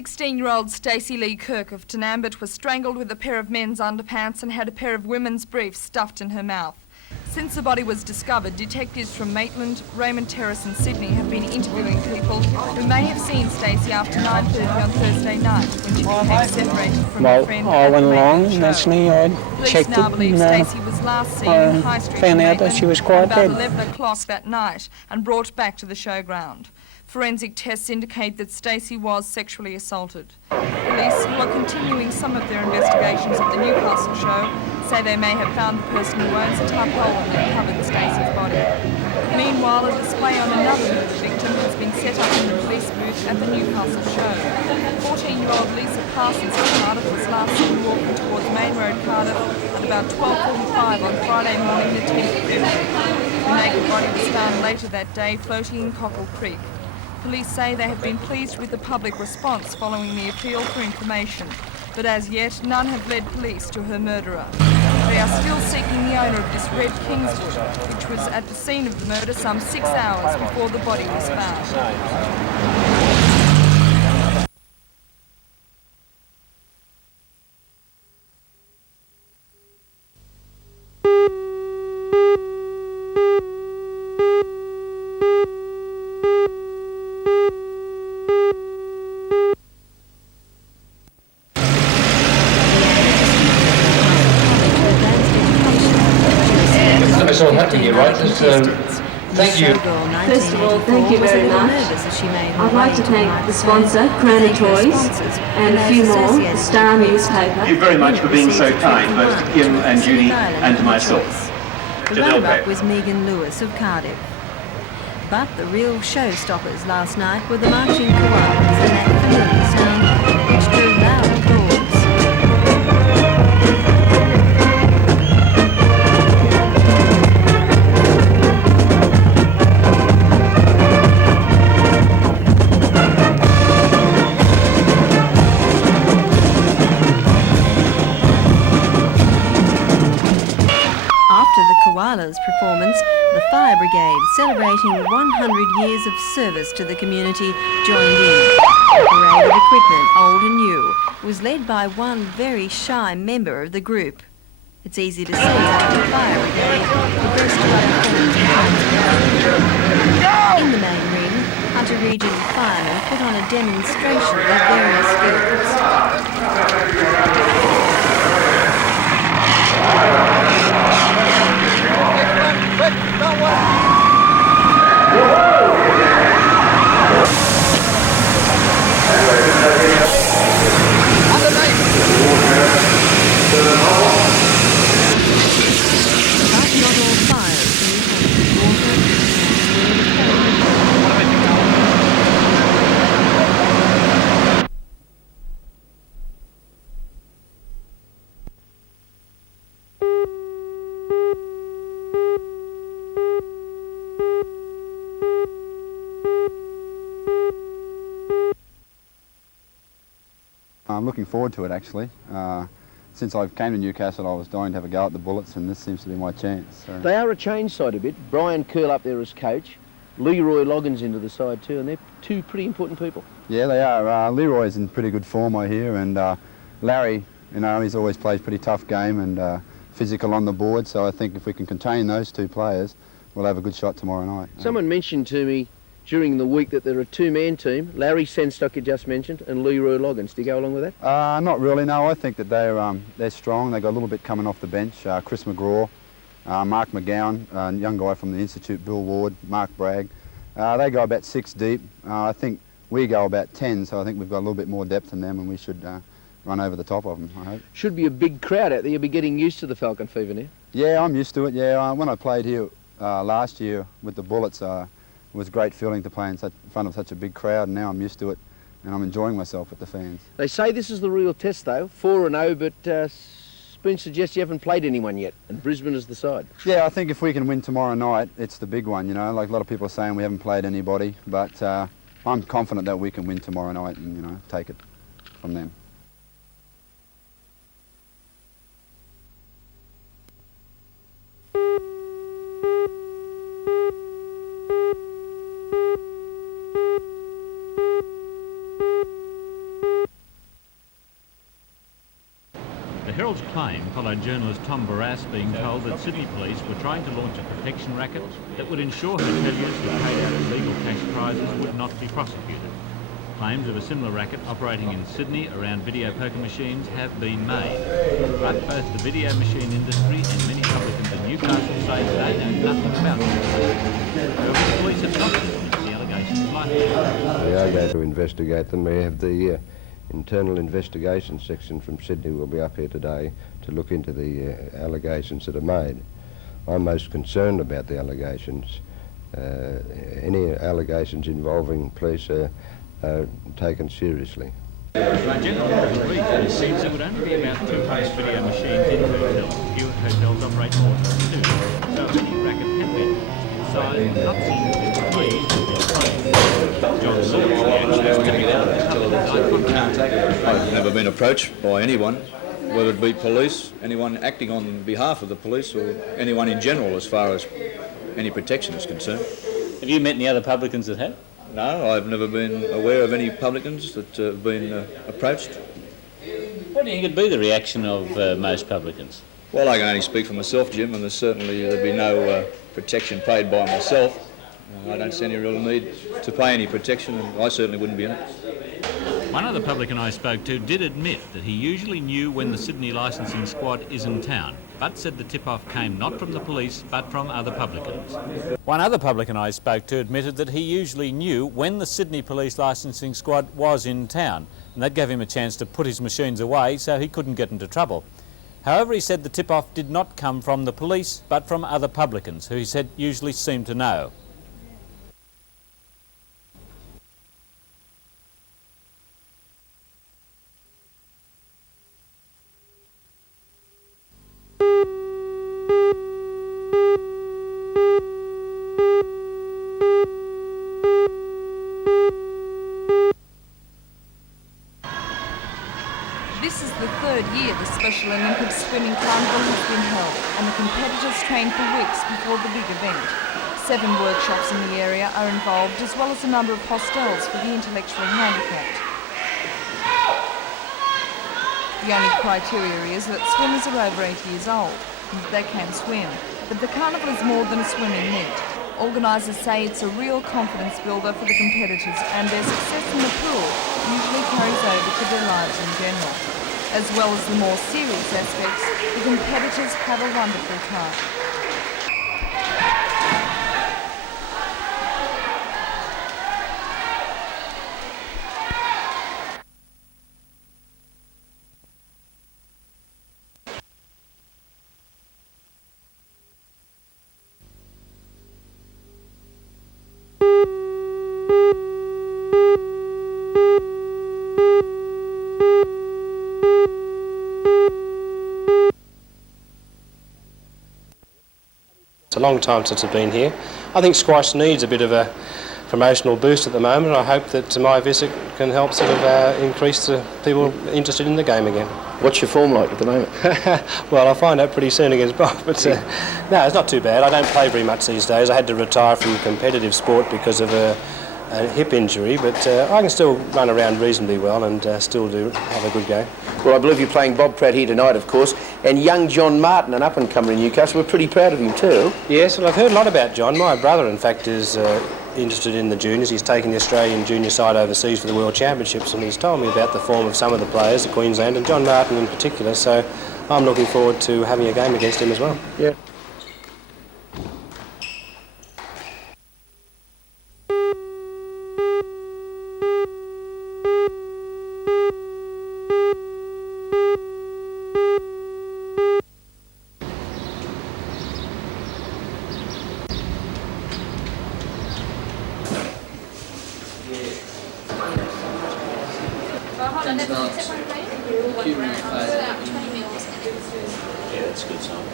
16-year-old Stacey Lee Kirk of Tanambit was strangled with a pair of men's underpants and had a pair of women's briefs stuffed in her mouth. Since the body was discovered, detectives from Maitland, Raymond Terrace and Sydney have been interviewing people who may have seen Stacey after 9:30 on Thursday night when she became separated from her friend I at went the along, Maitland naturally I Police checked now it believe Stacey was last seen in High Street found in out that Maitland she was at quite about dead. 11 o'clock that night and brought back to the showground. Forensic tests indicate that Stacey was sexually assaulted. Police, who are continuing some of their investigations of the Newcastle show, say they may have found the person who owns the tarpaulin that covered Stacey's body. Meanwhile, a display on another murder victim has been set up in the police booth at the Newcastle show. 14-year-old Lisa Parsons of Cardiff was last seen walking towards Main Road, Cardiff at about 12:45 on Friday morning the 10th of February. The naked body was found later that day floating in Cockle Creek. Police say they have been pleased with the public response following the appeal for information, but as yet none have led police to her murderer. They are still seeking the owner of this red Kingswood, which was at the scene of the murder some 6 hours before the body was found. It's all happening here, right? Thank you. First of all, thank you very much. I'd like to thank the sponsor, Crown Toys, and a few more, the Star newspaper. Thank you very much for being so kind, both to Kim and Judy and to myself. The runner-up was Megan Lewis of Cardiff. But the real showstoppers last night were the marching koalas and that familiar sound which drew loud applause. Koala's performance, the Fire Brigade, celebrating 100 years of service to the community, joined in. A parade of equipment, old and new, was led by one very shy member of the group. It's easy to see that the Fire Brigade progressed to in the main ring, Hunter Region firemen put on a demonstration of various skills. I'm looking forward to it actually. Since I came to Newcastle I was dying to have a go at the Bullets and this seems to be my chance. So. They are a change side a bit. Brian Curl up there as coach, Leroy Loggins into the side too, and they're two pretty important people. Yeah, they are. Leroy's in pretty good form I hear, and Larry, you know, he's always plays pretty tough game and physical on the board, so I think if we can contain those two players we'll have a good shot tomorrow night. Someone mentioned to me during the week that they're a two-man team. Larry Senstock you just mentioned and Leroy Loggins. Do you go along with that? Not really, no. I think that they're strong. They've got a little bit coming off the bench. Chris McGraw, Mark McGowan, a young guy from the Institute, Bill Ward, Mark Bragg. They go about 6 deep. I think we go about 10, so I think we've got a little bit more depth than them and we should run over the top of them, I hope. Should be a big crowd out there. You'll be getting used to the Falcon Fever now. Yeah, I'm used to it, yeah. When I played here last year with the Bullets, it was a great feeling to play in front of such a big crowd, and now I'm used to it and I'm enjoying myself with the fans. They say this is the real test though, 4-0, but Spoon suggests you haven't played anyone yet, and Brisbane is the side. Yeah, I think if we can win tomorrow night, it's the big one, you know. Like a lot of people are saying we haven't played anybody, but I'm confident that we can win tomorrow night and, you know, take it from them. Carroll's claim followed journalist Tom Barras being told that Sydney police were trying to launch a protection racket that would ensure hoteliers who paid out illegal cash prizes would not be prosecuted. Claims of a similar racket operating in Sydney around video poker machines have been made. But both the video machine industry and many publicans in Newcastle say they know nothing about it. However, the police have not dismissed the allegations lightly. We are going to investigate them. We have the internal investigation section from Sydney will be up here today to look into the allegations that are made. I'm most concerned about the allegations. Any allegations involving police are taken seriously. General agrees that it seems there would only be about 2 post video machines in hotels. Few hotels operate more than 2, so if any racket had been inside, not seen to be pleased with their claim. John Strait, I've never been approached by anyone, whether it be police, anyone acting on behalf of the police, or anyone in general as far as any protection is concerned. Have you met any other publicans that have? No, I've never been aware of any publicans that have been approached. What do you think would be the reaction of most publicans? Well, I can only speak for myself, Jim, and there'd be no protection paid by myself. I don't see any real need to pay any protection, and I certainly wouldn't be in it. One other publican I spoke to did admit that he usually knew when the Sydney licensing squad is in town, but said the tip-off came not from the police, but from other publicans. One other publican I spoke to admitted that he usually knew when the Sydney police licensing squad was in town, and that gave him a chance to put his machines away so he couldn't get into trouble. However, he said the tip-off did not come from the police, but from other publicans, who he said usually seemed to know. This is the third year the Special Olympics Swimming Carnival has been held, and the competitors train for weeks before the big event. 7 workshops in the area are involved, as well as a number of hostels for the intellectually handicapped. The only criteria is that swimmers are over 8 years old and that they can swim. But the carnival is more than a swimming meet. Organisers say it's a real confidence builder for the competitors, and their success in the pool usually carries over to their lives in general. As well as the more serious aspects, the competitors have a wonderful time. It's a long time since I've been here. I think squash needs a bit of a promotional boost at the moment. I hope that my visit can help sort of increase the people interested in the game again. What's your form like at the moment? Well, I'll find out pretty soon against Bob, but no, it's not too bad. I don't play very much these days. I had to retire from competitive sport because of a hip injury, but I can still run around reasonably well and still have a good game. Well, I believe you're playing Bob Pratt here tonight, of course, and young John Martin, an up-and-comer in Newcastle. We're pretty proud of him too. Yes, well, I've heard a lot about John. My brother, in fact, is interested in the juniors. He's taken the Australian junior side overseas for the World Championships, and he's told me about the form of some of the players at Queensland, and John Martin in particular, so I'm looking forward to having a game against him as well. Yeah. Yeah, that's a good song.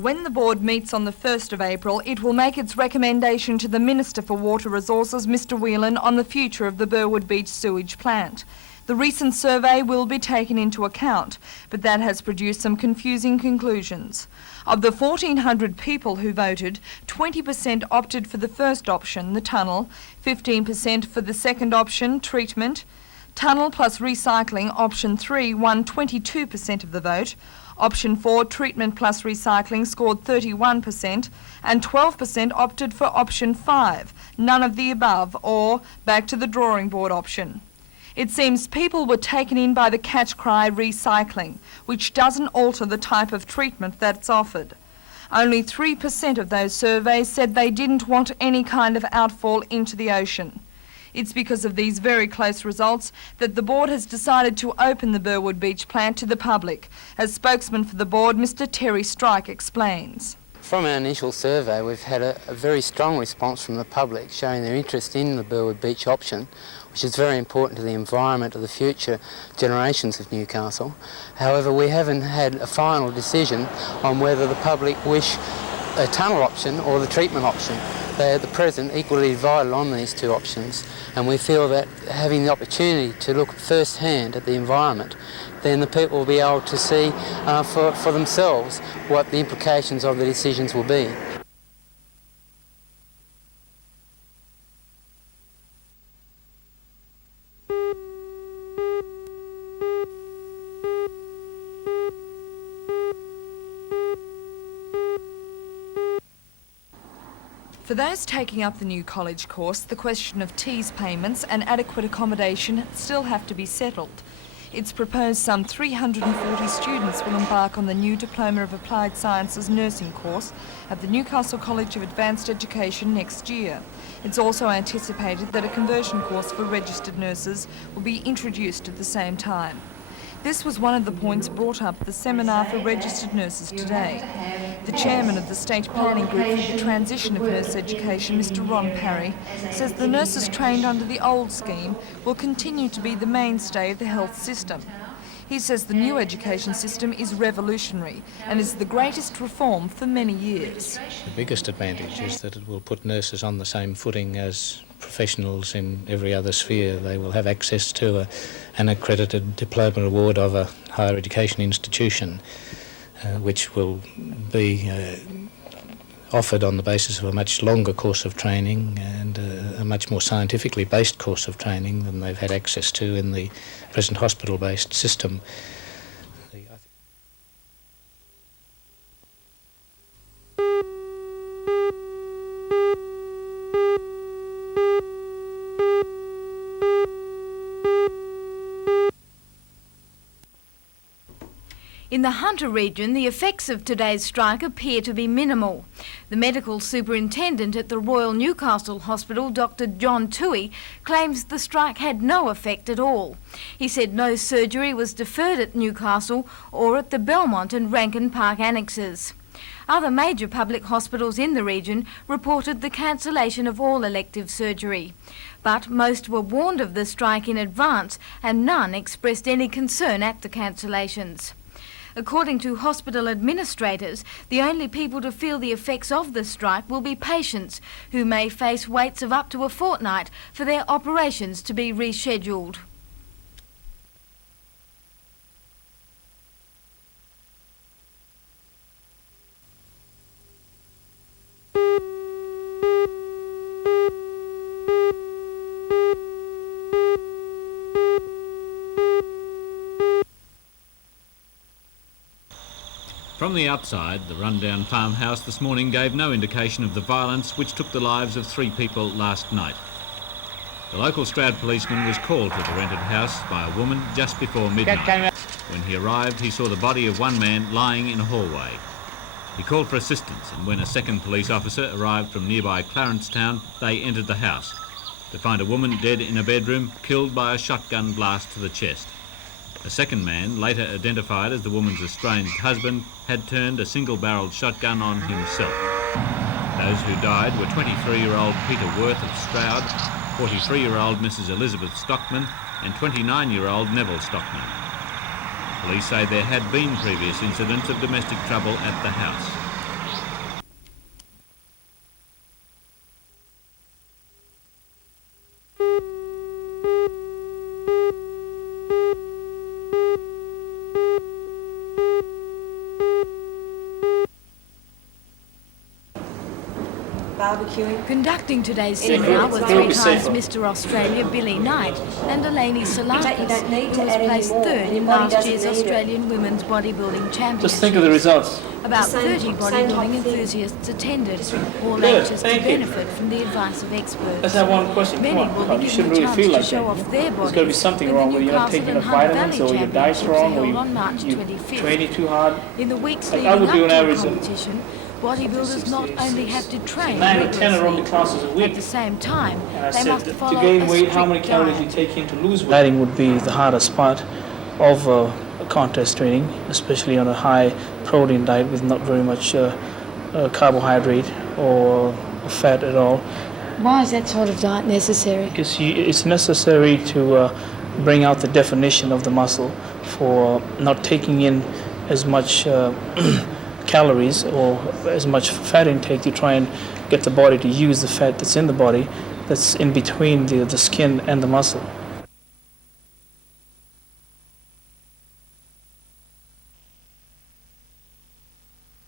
When the board meets on the 1st of April, it will make its recommendation to the Minister for Water Resources, Mr Whelan, on the future of the Burwood Beach sewage plant. The recent survey will be taken into account, but that has produced some confusing conclusions. Of the 1,400 people who voted, 20% opted for the first option, the tunnel, 15% for the second option, treatment. Tunnel plus recycling, option 3, won 22% of the vote. Option 4, treatment plus recycling, scored 31%, and 12% opted for option 5, none of the above, or back to the drawing board option. It seems people were taken in by the catch cry recycling, which doesn't alter the type of treatment that's offered. Only 3% of those surveys said they didn't want any kind of outfall into the ocean. It's because of these very close results that the board has decided to open the Burwood Beach plant to the public. As spokesman for the board, Mr Terry Strike explains. From our initial survey, we've had a very strong response from the public showing their interest in the Burwood Beach option, which is very important to the environment of the future generations of Newcastle. However, we haven't had a final decision on whether the public wish a tunnel option or the treatment option. They are at the present equally divided on these two options, and we feel that having the opportunity to look firsthand at the environment, then the people will be able to see for themselves what the implications of the decisions will be. For those taking up the new college course, the question of TEAS payments and adequate accommodation still have to be settled. It's proposed some 340 students will embark on the new Diploma of Applied Sciences nursing course at the Newcastle College of Advanced Education next year. It's also anticipated that a conversion course for registered nurses will be introduced at the same time. This was one of the points brought up at the seminar for registered nurses today. The chairman of the State Planning Group for the Transition of Nurse Education, Mr Ron Parry, says the nurses trained under the old scheme will continue to be the mainstay of the health system. He says the new education system is revolutionary and is the greatest reform for many years. The biggest advantage is that it will put nurses on the same footing as professionals in every other sphere. They will have access to an accredited diploma award of a higher education institution, which will be offered on the basis of a much longer course of training and a much more scientifically based course of training than they've had access to in the present hospital-based system. In the Hunter region, the effects of today's strike appear to be minimal. The medical superintendent at the Royal Newcastle Hospital, Dr John Toohey, claims the strike had no effect at all. He said no surgery was deferred at Newcastle or at the Belmont and Rankin Park annexes. Other major public hospitals in the region reported the cancellation of all elective surgery. But most were warned of the strike in advance and none expressed any concern at the cancellations. According to hospital administrators, the only people to feel the effects of the strike will be patients who may face waits of up to a fortnight for their operations to be rescheduled. From the outside, the rundown farmhouse this morning gave no indication of the violence which took the lives of 3 people last night. The local Stroud policeman was called to the rented house by a woman just before midnight. When he arrived, he saw the body of one man lying in a hallway. He called for assistance, and when a second police officer arrived from nearby Clarencetown, they entered the house to find a woman dead in a bedroom, killed by a shotgun blast to the chest. A second man, later identified as the woman's estranged husband, had turned a single-barrelled shotgun on himself. Those who died were 23-year-old Peter Worth of Stroud, 43-year-old Mrs Elizabeth Stockman and 29-year-old Neville Stockman. Police say there had been previous incidents of domestic trouble at the house. barbecuing. Conducting today's seminar were 3 times Mr Australia Billy Knight and Eleni Salakis, who was placed 3rd in last year's Australian Women's Bodybuilding Championships. Just think of the results. About 30 bodybuilding enthusiasts attended, all anxious to benefit from the advice of experts. Let's have one question. Many will be given the chance to show off their bodies. There's got to be something wrong with you not taking enough vitamins, or your diet's wrong, or you training too hard. In the weeks Like leading I would up do an to average the of competition, bodybuilders not only have to train 9 or 10 aerobic classes a week. at the same time, And I they said must to follow gain a weight, how many strict calories diet. you take in to lose weight. Dieting would be the hardest part of contest training, especially on a high protein diet with not very much carbohydrate or fat at all. Why is that sort of diet necessary? Because it's necessary to bring out the definition of the muscle for not taking in as much calories or as much fat intake to try and get the body to use the fat that's in the body that's in between the skin and the muscle.